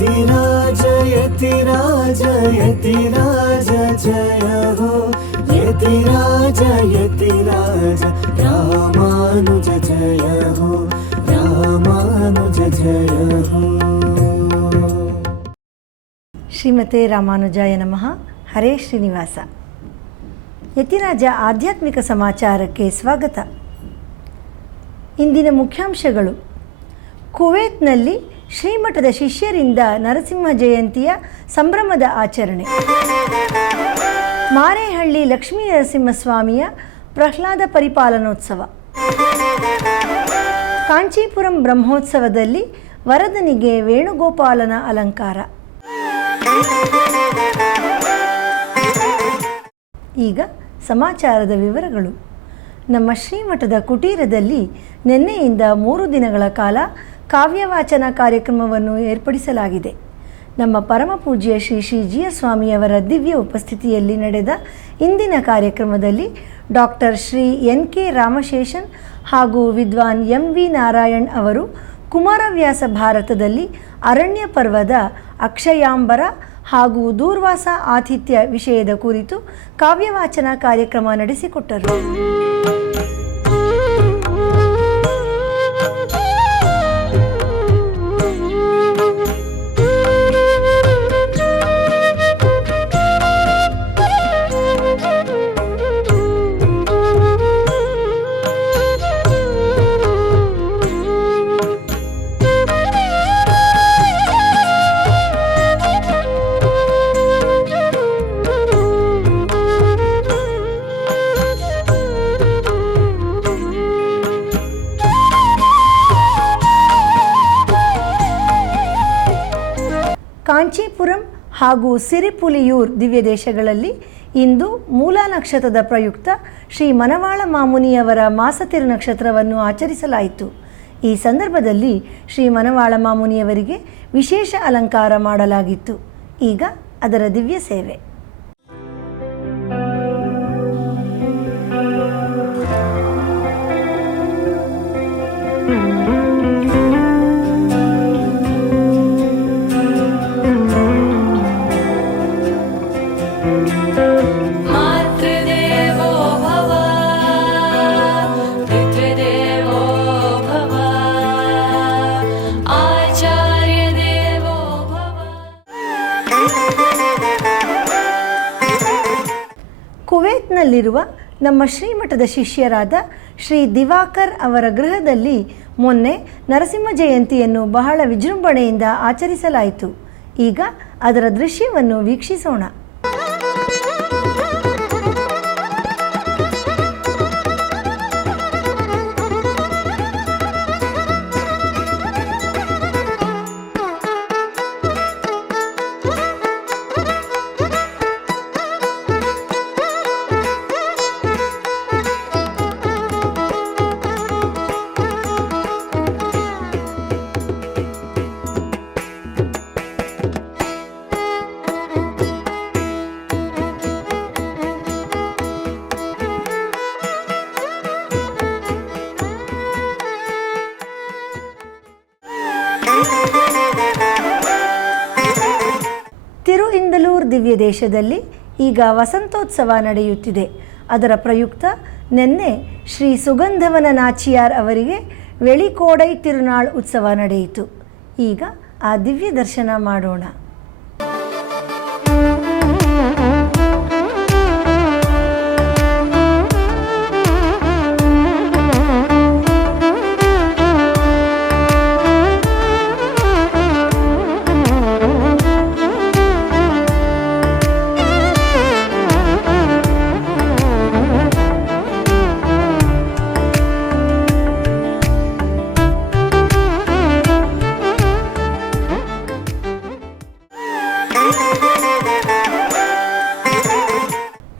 यतिराज यतिराज यतिराज जय हो यतिराज यतिराज रामानुज जय हो रामानुज जय हो। ಶ್ರೀಮತೆ ರಾಮಾನುಜಾಯ ನಮಃ. ಹರೇ ಶ್ರೀನಿವಾಸ. ಯತಿರಾಜ ಆಧ್ಯಾತ್ಮಿಕ ಸಮಾಚಾರಕ್ಕೆ ಸ್ವಾಗತ. ಇಂದಿನ ಮುಖ್ಯಾಂಶಗಳು: ಕುವೈತ್ನಲ್ಲಿ ಶ್ರೀಮಠದ ಶಿಷ್ಯರಿಂದ ನರಸಿಂಹ ಜಯಂತಿಯ ಸಂಭ್ರಮದ ಆಚರಣೆ, ಮಾರೇಹಳ್ಳಿ ಲಕ್ಷ್ಮೀ ನರಸಿಂಹಸ್ವಾಮಿಯ ಪ್ರಹ್ಲಾದ ಪರಿಪಾಲನೋತ್ಸವ, ಕಾಂಚೀಪುರಂ ಬ್ರಹ್ಮೋತ್ಸವದಲ್ಲಿ ವರದನಿಗೆ ವೇಣುಗೋಪಾಲನ ಅಲಂಕಾರ. ಈಗ ಸಮಾಚಾರದ ವಿವರಗಳು. ನಮ್ಮ ಶ್ರೀಮಠದ ಕುಟೀರದಲ್ಲಿ ನಿನ್ನೆಯಿಂದ 3 ದಿನಗಳ ಕಾಲ ಕಾವ್ಯವಾಚನ ಕಾರ್ಯಕ್ರಮವನ್ನು ಏರ್ಪಡಿಸಲಾಗಿದೆ. ನಮ್ಮ ಪರಮಪೂಜ್ಯ ಶ್ರೀ ಶ್ರೀ ಜಿಯಸ್ವಾಮಿಯವರ ದಿವ್ಯ ಉಪಸ್ಥಿತಿಯಲ್ಲಿ ನಡೆದ ಇಂದಿನ ಕಾರ್ಯಕ್ರಮದಲ್ಲಿ doctor Shri N K Ramaseshan ಹಾಗೂ ವಿದ್ವಾನ್ ಎಂ ವಿ ನಾರಾಯಣ್ ಅವರು ಕುಮಾರವ್ಯಾಸ ಭಾರತದಲ್ಲಿ ಅರಣ್ಯ ಪರ್ವದ ಅಕ್ಷಯಾಂಬರ ಹಾಗೂ ದೂರ್ವಾಸ ಆತಿಥ್ಯ ವಿಷಯದ ಕುರಿತು ಕಾವ್ಯವಾಚನ ಕಾರ್ಯಕ್ರಮ ನಡೆಸಿಕೊಟ್ಟರು. ಕಾಂಚೀಪುರಂ ಹಾಗೂ ಸಿರಿಪುಲಿಯೂರ್ ದಿವ್ಯ ದೇಶಗಳಲ್ಲಿ ಇಂದು ಮೂಲಾ ನಕ್ಷತ್ರದ ಪ್ರಯುಕ್ತ ಶ್ರೀ ಮನವಾಳ ಮಾಮುನಿಯವರ ಮಾಸ ತಿರುನಕ್ಷತ್ರವನ್ನು ಆಚರಿಸಲಾಯಿತು. ಈ ಸಂದರ್ಭದಲ್ಲಿ ಶ್ರೀ ಮನವಾಳ ಮಾಮುನಿಯವರಿಗೆ ವಿಶೇಷ ಅಲಂಕಾರ ಮಾಡಲಾಗಿತ್ತು. ಈಗ ಅದರ ದಿವ್ಯ ಸೇವೆ. ಕುವೈತ್ನಲ್ಲಿರುವ ನಮ್ಮ ಶ್ರೀಮಠದ ಶಿಷ್ಯರಾದ ಶ್ರೀ ದಿವಾಕರ್ ಅವರ ಗೃಹದಲ್ಲಿ ಮೊನ್ನೆ ನರಸಿಂಹ ಜಯಂತಿಯನ್ನು ಬಹಳ ವಿಜೃಂಭಣೆಯಿಂದ ಆಚರಿಸಲಾಯಿತು. ಈಗ ಅದರ ದೃಶ್ಯವನ್ನು ವೀಕ್ಷಿಸೋಣ. ತಿರುಇಂದಲೂರು ದಿವ್ಯ ದೇಶದಲ್ಲಿ ಈಗ ವಸಂತೋತ್ಸವ ನಡೆಯುತ್ತಿದೆ. ಅದರ ಪ್ರಯುಕ್ತ ನಿನ್ನೆ ಶ್ರೀ ಸುಗಂಧವನ ನಾಚಿಯಾರ್ ಅವರಿಗೆ ವೆಳಿಕೋಡೈ ತಿರುನಾಳ್ ಉತ್ಸವ ನಡೆಯಿತು. ಈಗ ಆ ದಿವ್ಯ ದರ್ಶನ ಮಾಡೋಣ.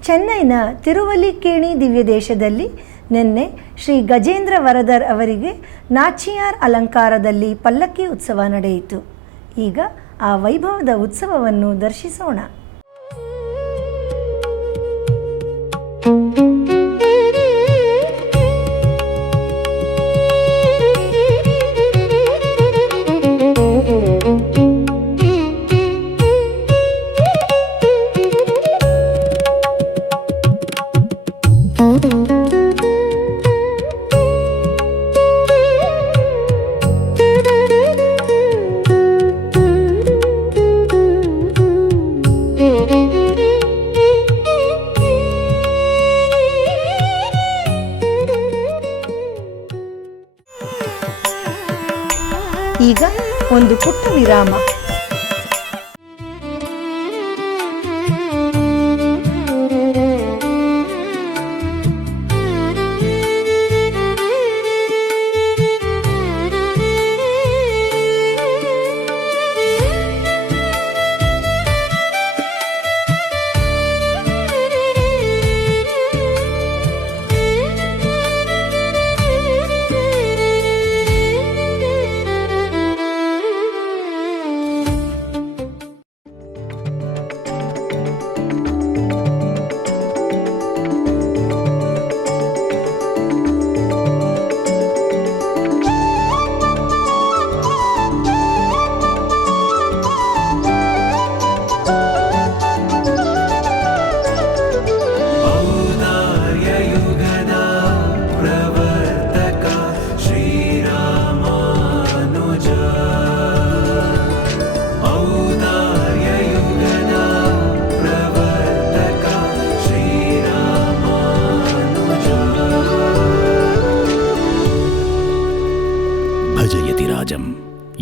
ಚೆನ್ನೈನ ತಿರುವಲ್ಲಿಕೇಣಿ ದಿವ್ಯ ದೇಶದಲ್ಲಿ ನಿನ್ನೆ ಶ್ರೀ ಗಜೇಂದ್ರ ವರದರ್ ಅವರಿಗೆ ನಾಚಿಯಾರ್ ಅಲಂಕಾರದಲ್ಲಿ ಪಲ್ಲಕ್ಕಿ ಉತ್ಸವ ನಡೆಯಿತು. ಈಗ ಆ ವೈಭವದ ಉತ್ಸವವನ್ನು ದರ್ಶಿಸೋಣ. ಒಂದು ಪುಟ್ಟ ವಿರಾಮ.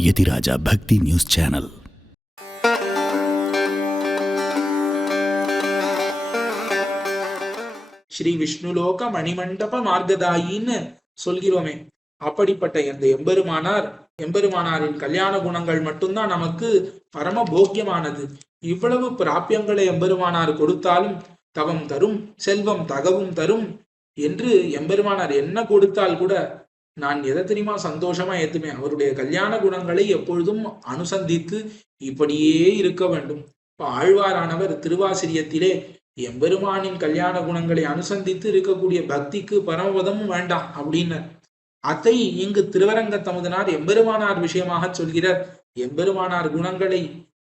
ಯತಿರಾಜ ಭಕ್ತಿ ನ್ಯೂಸ್ ಚಾನಲ್. ஸ்ரீ விஷ்ணுலோக மணிமண்டப மார்க்கதாயின்னு சொல்கிறோமே, அப்படிப்பட்ட இந்த எம்பெருமானாரின் கல்யாண குணங்கள் மட்டும்தான் நமக்கு பரம போக்கியமானது. இவ்வளவு பிராபியங்களை எம்பெருமானார் கொடுத்தாலும் தவம் தரும், செல்வம் தகவும் தரும் என்று எம்பெருமானார் என்ன கொடுத்தால் கூட நான் எதை தெரியுமா சந்தோஷமா ஏத்துவேன், அவருடைய கல்யாண குணங்களை எப்பொழுதும் அனுசந்தித்து இப்படியே இருக்க வேண்டும். இப்ப ஆழ்வாரானவர் திருவாசிரியத்திலே எம்பெருமானின் கல்யாண குணங்களை அனுசந்தித்து இருக்கக்கூடிய பக்திக்கு பரமபதமும் வேண்டாம் அப்படின்னு அதை இங்கு திருவரங்க தமுதனார் எம்பெருமானார் விஷயமாக சொல்கிறார். எம்பெருமானார் குணங்களை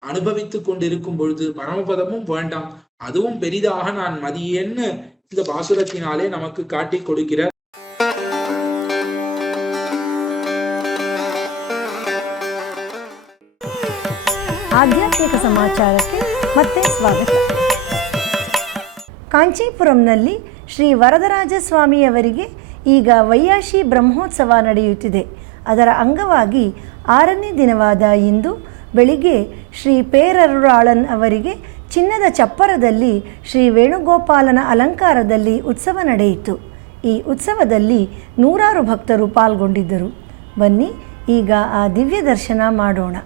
அனுபவித்துக் கொண்டிருக்கும் பொழுது பரமபதமும் வேண்டாம், அதுவும் பெரிதாக நான் மதியேன்னு இந்த பாசுரத்தினாலே நமக்கு காட்டிக் கொடுக்கிறார். ಆಧ್ಯಾತ್ಮಿಕ ಸಮಾಚಾರಕ್ಕೆ ಮತ್ತೆ ಸ್ವಾಗತ. ಕಾಂಚೀಪುರಂನಲ್ಲಿ ಶ್ರೀ ವರದರಾಜ ಸ್ವಾಮಿಯವರಿಗೆ ಈಗ ವೈಯಾಶಿ ಬ್ರಹ್ಮೋತ್ಸವ ನಡೆಯುತ್ತಿದೆ. ಅದರ ಅಂಗವಾಗಿ 6ನೇ ದಿನವಾದ ಇಂದು ಬೆಳಿಗ್ಗೆ ಶ್ರೀ ಪೇರರುಳಾಳನ್ ಅವರಿಗೆ ಚಿನ್ನದ ಚಪ್ಪರದಲ್ಲಿ ಶ್ರೀ ವೇಣುಗೋಪಾಲನ ಅಲಂಕಾರದಲ್ಲಿ ಉತ್ಸವ ನಡೆಯಿತು. ಈ ಉತ್ಸವದಲ್ಲಿ 100 ಭಕ್ತರು ಪಾಲ್ಗೊಂಡಿದ್ದರು. ಬನ್ನಿ ಈಗ ಆ ದಿವ್ಯ ದರ್ಶನ ಮಾಡೋಣ.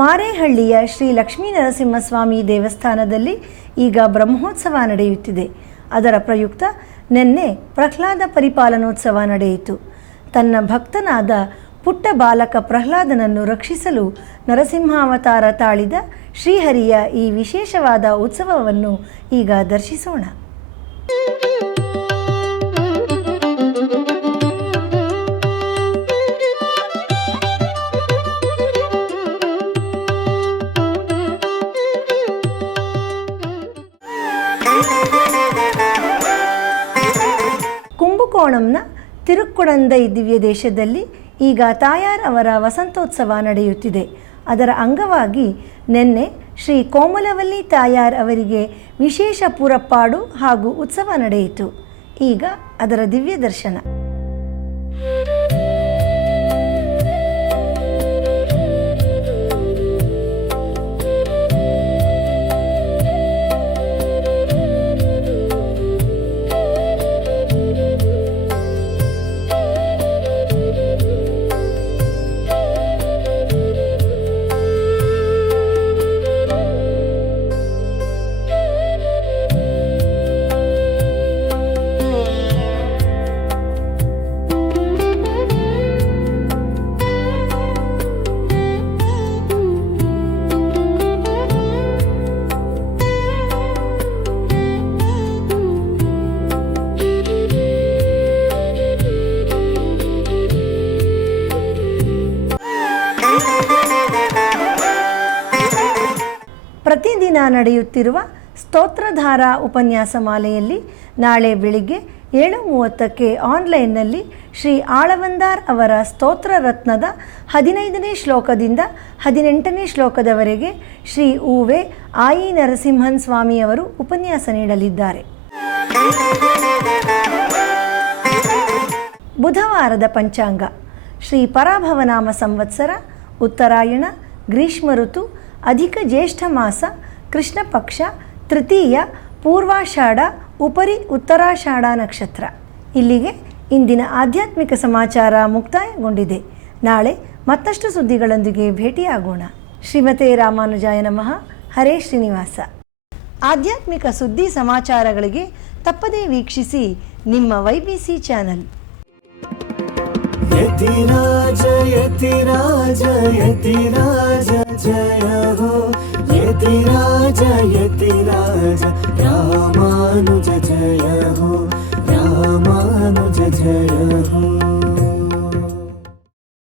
ಮಾರೇಹಳ್ಳಿಯ ಶ್ರೀ ಲಕ್ಷ್ಮೀ ನರಸಿಂಹಸ್ವಾಮಿ ದೇವಸ್ಥಾನದಲ್ಲಿ ಈಗ ಬ್ರಹ್ಮೋತ್ಸವ ನಡೆಯುತ್ತಿದೆ. ಅದರ ಪ್ರಯುಕ್ತ ನಿನ್ನೆ ಪ್ರಹ್ಲಾದ ಪರಿಪಾಲನೋತ್ಸವ ನಡೆಯಿತು. ತನ್ನ ಭಕ್ತನಾದ ಪುಟ್ಟ ಬಾಲಕ ಪ್ರಹ್ಲಾದನನ್ನು ರಕ್ಷಿಸಲು ನರಸಿಂಹಾವತಾರ ತಾಳಿದ ಶ್ರೀಹರಿಯ ಈ ವಿಶೇಷವಾದ ಉತ್ಸವವನ್ನು ಈಗ ದರ್ಶಿಸೋಣ. ಕುಂಭಕೋಣಂನ ತಿರುಕ್ಕುಡಂದೈ ದಿವ್ಯ ದೇಶದಲ್ಲಿ ಈಗ ತಾಯಾರ್ ಅವರ ವಸಂತೋತ್ಸವ ನಡೆಯುತ್ತಿದೆ. ಅದರ ಅಂಗವಾಗಿ ನಿನ್ನೆ ಶ್ರೀ ಕೋಮಲವಲ್ಲಿ ತಾಯಾರ್ ಅವರಿಗೆ ವಿಶೇಷ ಪುರಪ್ಪಾಡು ಹಾಗೂ ಉತ್ಸವ ನಡೆಯಿತು. ಈಗ ಅದರ ದಿವ್ಯ ದರ್ಶನ. ಪ್ರತಿದಿನ ನಡೆಯುತ್ತಿರುವ ಸ್ತೋತ್ರಧಾರ ಉಪನ್ಯಾಸ ಮಾಲೆಯಲ್ಲಿ ನಾಳೆ ಬೆಳಿಗ್ಗೆ 7:30ಕ್ಕೆ ಆನ್ಲೈನ್ನಲ್ಲಿ ಶ್ರೀ ಆಳವಂದಾರ್ ಅವರ ಸ್ತೋತ್ರ ರತ್ನದ 15ನೇ ಶ್ಲೋಕದಿಂದ 18ನೇ ಶ್ಲೋಕದವರೆಗೆ ಶ್ರೀ ಊವೆ ಆಯಿ ನರಸಿಂಹನ್ ಸ್ವಾಮಿಯವರು ಉಪನ್ಯಾಸ ನೀಡಲಿದ್ದಾರೆ. ಬುಧವಾರದ ಪಂಚಾಂಗ. ಶ್ರೀ ಪರಾಭವನಾಮ ಸಂವತ್ಸರ, ಉತ್ತರಾಯಣ, ಗ್ರೀಷ್ಮ ಋತು, ಅಧಿಕ ಜ್ಯೇಷ್ಠ ಮಾಸ, ಕೃಷ್ಣ ಪಕ್ಷ, ತೃತೀಯ, ಪೂರ್ವಾಷಾಢ, ಉಪರಿ ಉತ್ತರಾಷಾಢ ನಕ್ಷತ್ರ. ಇಲ್ಲಿಗೆ ಇಂದಿನ ಆಧ್ಯಾತ್ಮಿಕ ಸಮಾಚಾರ ಮುಕ್ತಾಯಗೊಂಡಿದೆ. ನಾಳೆ ಮತ್ತಷ್ಟು ಸುದ್ದಿಗಳೊಂದಿಗೆ ಭೇಟಿಯಾಗೋಣ. ಶ್ರೀಮತೆ ರಾಮಾನುಜಾಯ ನಮಃ. ಹರೇ ಶ್ರೀನಿವಾಸ. ಆಧ್ಯಾತ್ಮಿಕ ಸುದ್ದಿ ಸಮಾಚಾರಗಳಿಗೆ ತಪ್ಪದೇ ವೀಕ್ಷಿಸಿ ನಿಮ್ಮ YBC ಚಾನಲ್. ಯತಿರಾಜ ಯತಿರಾಜ ಯತಿರಾಜ ಜಯ ಹೋ, ಯತಿರಾಜ ಯತಿರಾಜ ರಾಮಾನುಜ ಜಯ ಹೋ, ರಾಮಾನುಜ ಜಯ